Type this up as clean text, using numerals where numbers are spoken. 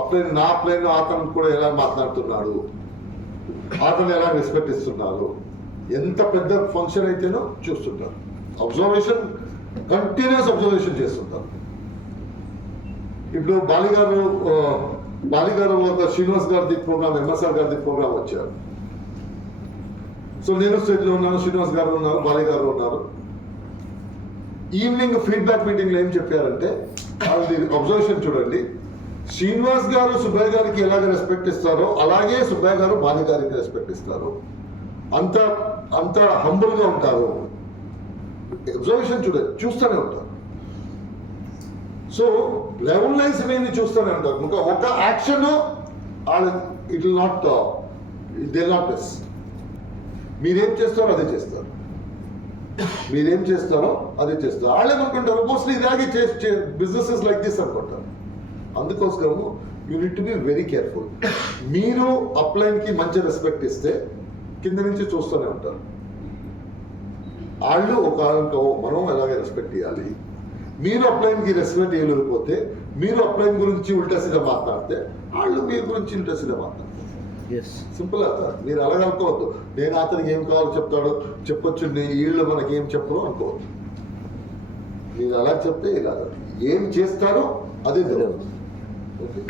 Upline నా upline అతను కూడా ఎలా మాట్లాడుతున్నాడు, అతను ఎలా రెస్పెక్ట్ ఇస్తున్నారు, ఎంత పెద్ద ఫంక్షన్ అయితేనో చూస్తుంటారు. అబ్జర్వేషన్, కంటిన్యూస్ అబ్జర్వేషన్ చేస్తుంటారు. ఇప్పుడు బాలిగారు ఒక శ్రీనివాస్ గారిది ప్రోగ్రామ్, ఎంఎస్ఆర్ గారిది ప్రోగ్రామ్ వచ్చారు. సో నేను స్టేజ్లో ఉన్నాను, శ్రీనివాస్ గారు ఉన్నారు, బాలి గారు ఉన్నారు. ఈవినింగ్ ఫీడ్బ్యాక్ మీటింగ్లో ఏం చెప్పారంటే, అది అబ్జర్వేషన్ చూడండి, శ్రీనివాస్ గారు సుబ్బయ్య గారికి ఎలాగ రెస్పెక్ట్ ఇస్తారో అలాగే సుబ్బయ్య గారు బాలి గారికి రెస్పెక్ట్ ఇస్తారు. అంత అంత హంబుల్గా ఉంటారు. అబ్జర్వేషన్ చూడండి, చూస్తూనే ఉంటారు. సో లెవెల్ లైన్స్ మీద చూస్తూనే ఉంటారు. ఇంకా ఒక action it will not, they will not miss. మీరేం చేస్తారో అదే చేస్తారు, మీరేం చేస్తారో అదే చేస్తారు. వాళ్ళేమనుకుంటారు మోస్ట్లీ ఇలాగే బిజినెసెస్ లైక్ దిస్ అనుకుంటారు. అందుకోసము you need to be very careful. మీరు అప్లైన్కి మంచి రెస్పెక్ట్ ఇస్తే కింద నుంచి చూస్తూనే ఉంటారు. వాళ్ళు ఒక మనం ఎలాగే రెస్పెక్ట్ ఇవ్వాలి. మీరు అప్లైన్కి రెస్పెక్ట్ ఇవ్వలేకపోతే, మీరు అప్లైన్ గురించి ఉల్టా సీదా మాట్లాడితే వాళ్ళు మీ గురించి ఉల్టా సీదా మాట్లాడతారు. సింపుల్ అవుతారు. మీరు అలాగ అనుకోవద్దు, నేను అతనికి ఏం కావాలో చెప్తాడో చెప్పొచ్చు, వీళ్ళు మనకి ఏం చెప్పరు అనుకోవద్దు. మీరు అలా చెప్తే ఇలా ఏం చేస్తారో అదే జరుగుతుంది. ఓకే.